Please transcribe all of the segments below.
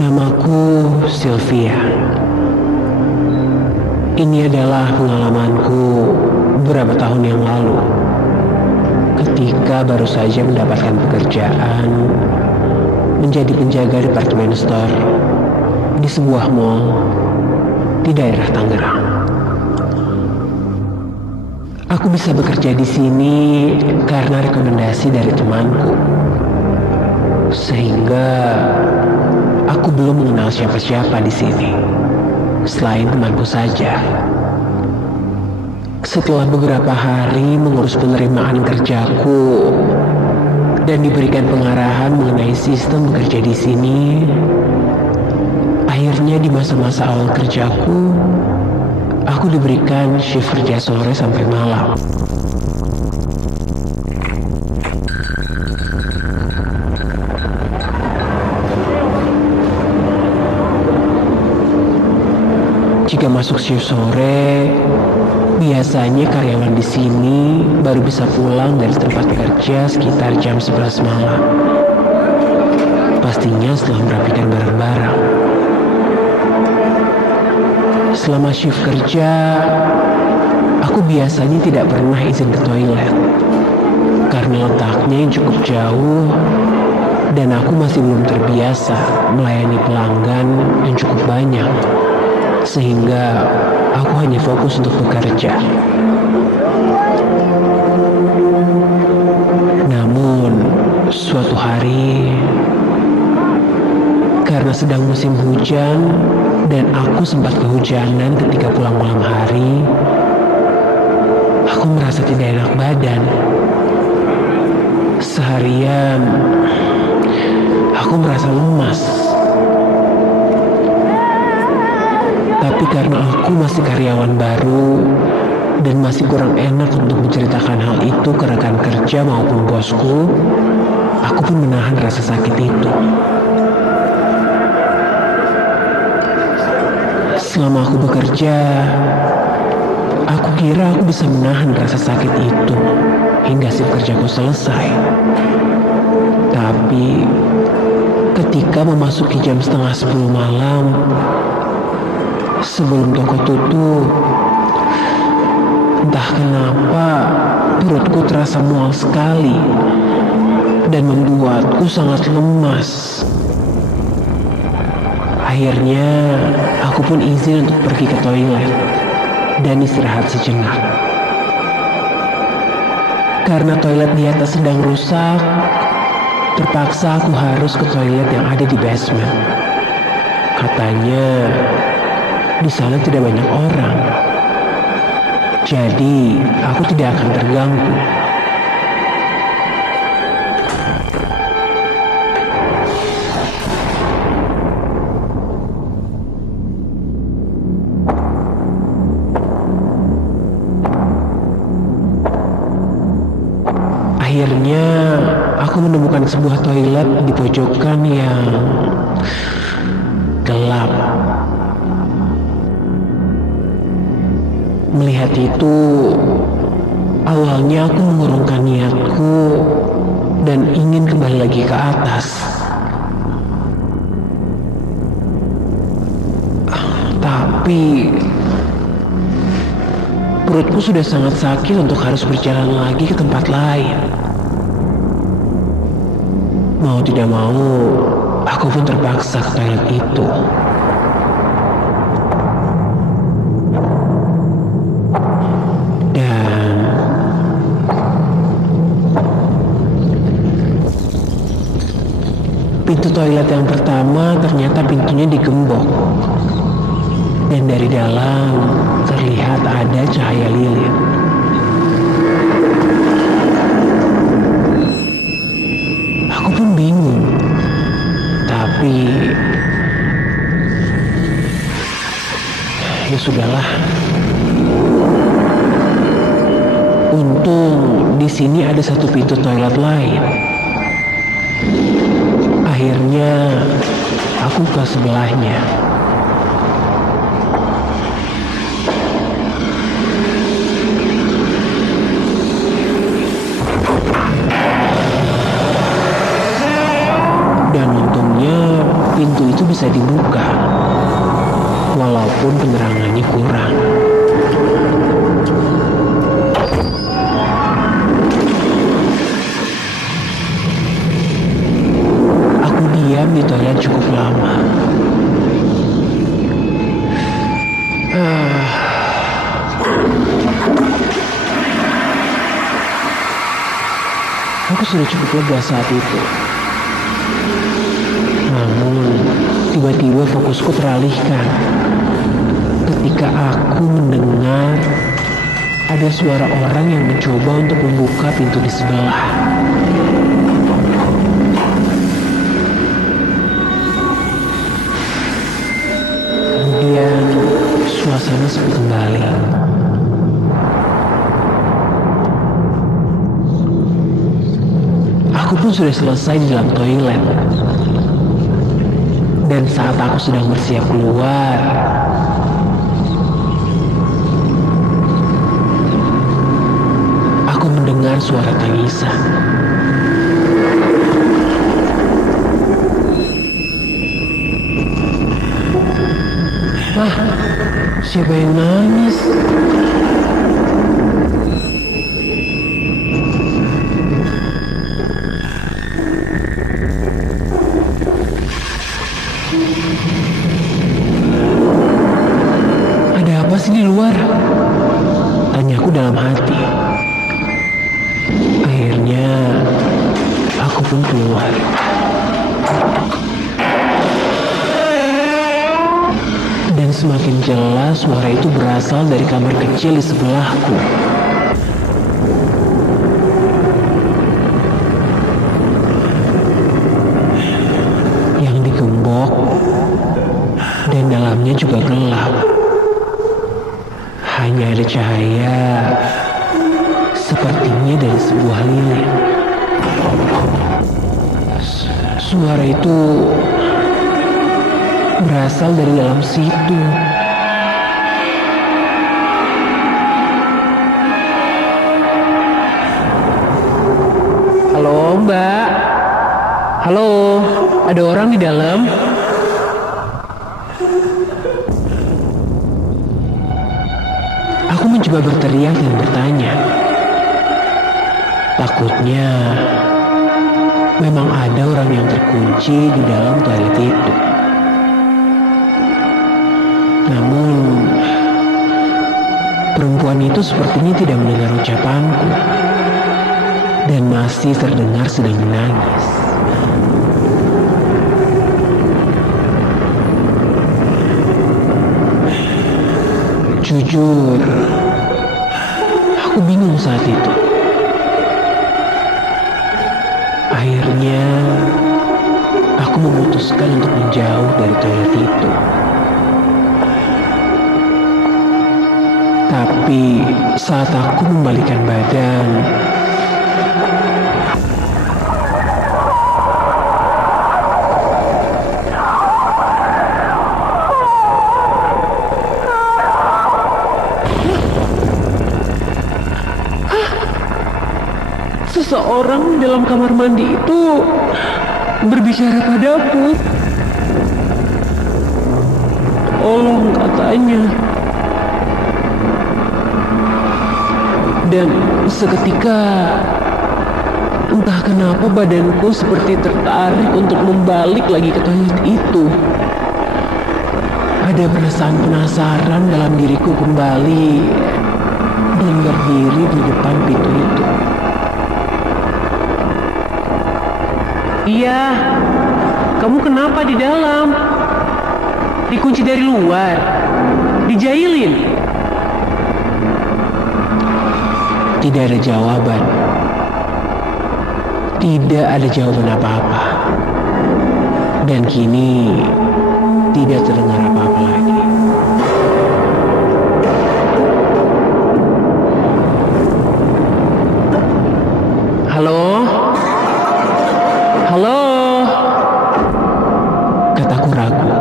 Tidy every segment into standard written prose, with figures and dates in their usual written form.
Namaku Sylvia. Ini adalah pengalamanku beberapa tahun yang lalu ketika baru saja mendapatkan pekerjaan menjadi penjaga departemen store di sebuah mall di daerah Tangerang. Aku bisa bekerja di sini karena rekomendasi dari temanku. Sehingga aku belum mengenal siapa-siapa di sini selain temanku saja. Setelah beberapa hari mengurus penerimaan kerjaku dan diberikan pengarahan mengenai sistem bekerja di sini, akhirnya di masa-masa awal kerjaku, aku diberikan shift kerja sore sampai malam. Jika masuk shift sore, biasanya karyawan di sini baru bisa pulang dari tempat kerja sekitar jam 11 malam. Pastinya setelah merapikan barang-barang. Selama shift kerja, aku biasanya tidak pernah izin ke toilet karena letaknya yang cukup jauh dan aku masih belum terbiasa melayani pelanggan yang cukup banyak. Sehingga aku hanya fokus untuk bekerja. Namun, suatu hari, karena sedang musim hujan dan aku sempat kehujanan ketika pulang malam hari, aku merasa tidak enak badan. Seharian, aku merasa lemas. Tapi karena aku masih karyawan baru dan masih kurang enak untuk menceritakan hal itu ke rekan kerja maupun bosku, aku pun menahan rasa sakit itu. Selama aku bekerja, aku kira aku bisa menahan rasa sakit itu hingga shift kerjaku selesai. Tapi ketika memasuki jam 9:30 malam, sebelum toko tutup, entah kenapa perutku terasa mual sekali dan membuatku sangat lemas. Akhirnya aku pun izin untuk pergi ke toilet dan istirahat sejenak. Karena toilet di atas sedang rusak, terpaksa aku harus ke toilet yang ada di basement. Katanya di sana tidak banyak orang, jadi aku tidak akan terganggu. Akhirnya aku menemukan sebuah toilet di pojokan yang gelap. Melihat itu, awalnya aku mengurungkan niatku dan ingin kembali lagi ke atas. Tapi perutku sudah sangat sakit untuk harus berjalan lagi ke tempat lain. Mau tidak mau, aku pun terpaksa ke toilet itu. Pintu toilet yang pertama ternyata pintunya digembok. Dan dari dalam terlihat ada cahaya lilin. Aku pun bingung. Tapi ya sudahlah. Untung di sini ada satu pintu toilet lain. Akhirnya aku ke sebelahnya. Dan untungnya pintu itu bisa dibuka, walaupun penerangannya kurang. Aku diam di toilet cukup lama. Aku sudah cukup lega saat itu. Namun, tiba-tiba fokusku teralihkan ketika aku mendengar ada suara orang yang mencoba untuk membuka pintu di sebelah. Kemudian, suasana sepi kembali. Aku pun sudah selesai di dalam toilet. Dan saat aku sedang bersiap keluar, aku mendengar suara tangisan. Siapa yang nangis? Ada apa sih di luar? Tanyaku dalam hati. Akhirnya, aku pun keluar. Dan semakin jelas suara itu berasal dari kamar kecil di sebelahku. Yang digembok dan dalamnya juga gelap. Hanya ada cahaya sepertinya dari sebuah lilin. Suara itu berasal dari dalam situ. Halo, Mbak. Halo, ada orang di dalam? Aku mencoba berteriak dan bertanya. Takutnya memang ada orang yang terkunci di dalam toilet itu. Namun, perempuan itu sepertinya tidak mendengar ucapanku dan masih terdengar sedang menangis. Jujur, aku bingung saat itu. Akhirnya, aku memutuskan untuk menjauh dari toilet itu. Tapi saat aku membalikkan badan, seseorang dalam kamar mandi itu berbicara padaku. Tolong, katanya. Dan seketika, entah kenapa badanku seperti tertarik untuk membalik lagi ke toilet itu. Ada perasaan penasaran dalam diriku kembali dan berdiri di depan pintu itu. Iya, kamu kenapa di dalam? Dikunci dari luar? Dijailin? Tidak ada jawaban. Tidak ada jawaban apa-apa. Dan kini tidak terdengar apa-apa lagi. Halo? Halo? Kataku ragu.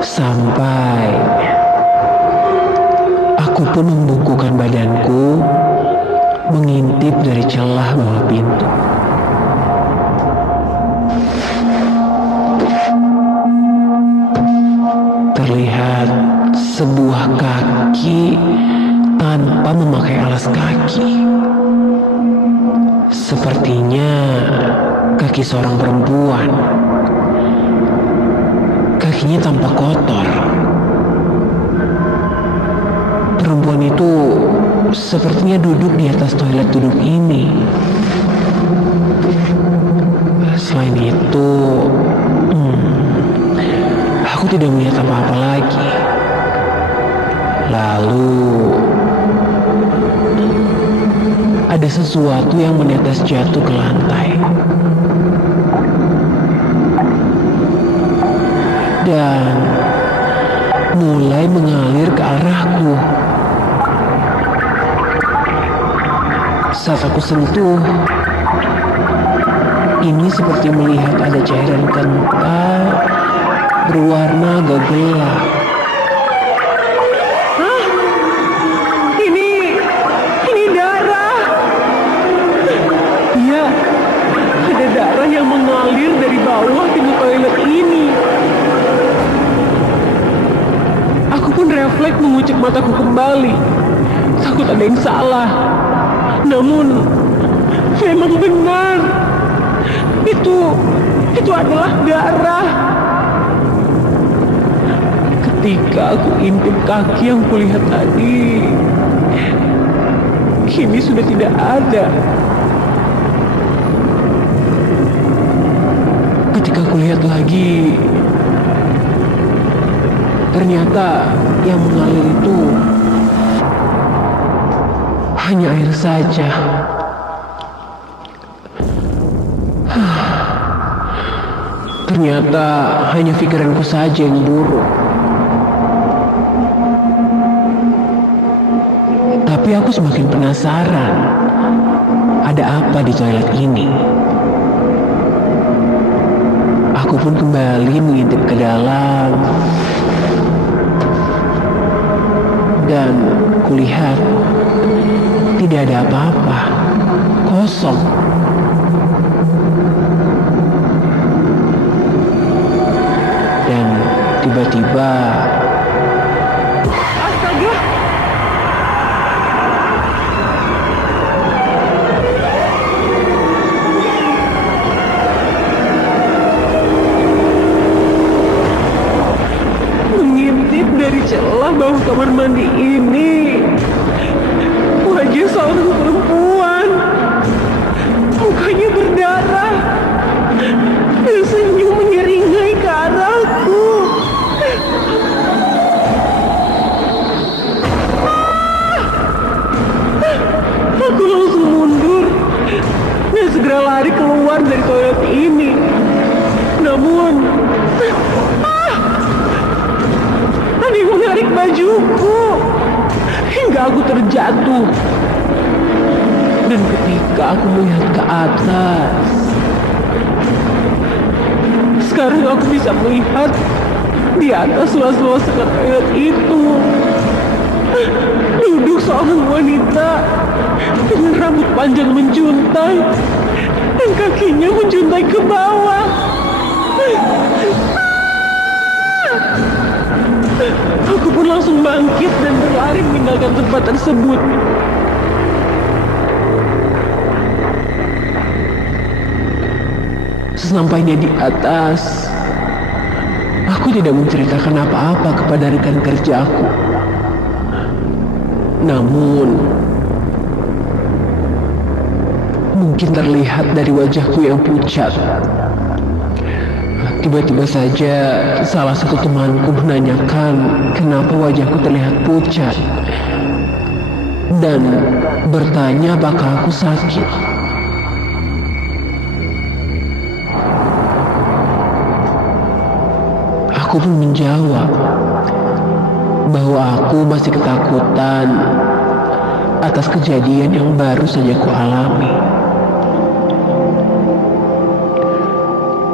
Sampai aku pun membungkukkan badanku, mengintip dari celah bawah pintu. sebuah kaki tanpa memakai alas kaki. Sepertinya kaki seorang perempuan. Kakinya tampak kotor. Perempuan itu sepertinya duduk di atas toilet duduk ini. Selain itu, aku tidak melihat apa-apa lagi. Lalu ada sesuatu yang menetes jatuh ke lantai dan mulai mengalir ke arahku. Saat aku sentuh, ini seperti melihat ada cairan kental berwarna agak gelap. Hah? Ini darah. Iya, ada darah yang mengalir dari bawah pintu toilet ini. Aku pun refleks mengucek mataku kembali. Takut ada yang salah. Namun, memang benar. Itu adalah darah. Ketika aku intip kaki yang kulihat tadi, kini sudah tidak ada. Ketika kulihat lagi, ternyata yang mengalir itu hanya air saja. Ternyata hanya pikiranku saja yang buruk. Tapi aku semakin penasaran, ada apa di toilet ini? Aku pun kembali mengintip ke dalam dan kulihat tidak ada apa-apa, kosong. Dan tiba-tiba, astaga! Mengintip dari celah bawah kamar mandi ini, wajah seorang perempuan, mukanya berdarah, dan senyum menyeringai ke arahku. Aku langsung mundur dan segera lari keluar dari toilet ini. Namun, ada yang menarik bajuku hingga aku terjatuh. Dan ketika aku melihat ke atas, sekarang aku bisa melihat di atas luas-luas toilet itu duduk seorang wanita dengan rambut panjang menjuntai dan kakinya menjuntai ke bawah. Aku pun langsung bangkit dan berlari meninggalkan tempat tersebut. Sesampainya di atas, aku tidak menceritakan apa-apa kepada rekan kerjaku. Namun, mungkin terlihat dari wajahku yang pucat. Tiba-tiba saja salah satu temanku menanyakan kenapa wajahku terlihat pucat dan bertanya apakah aku sakit. Aku pun menjawab bahwa aku masih ketakutan atas kejadian yang baru saja kualami.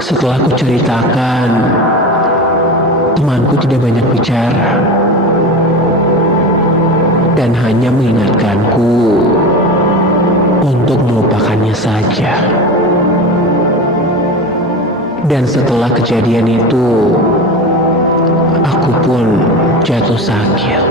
Setelah kuceritakan, temanku tidak banyak bicara dan hanya mengingatkanku untuk melupakannya saja. Dan setelah kejadian itu, aku pun jatuh sakit.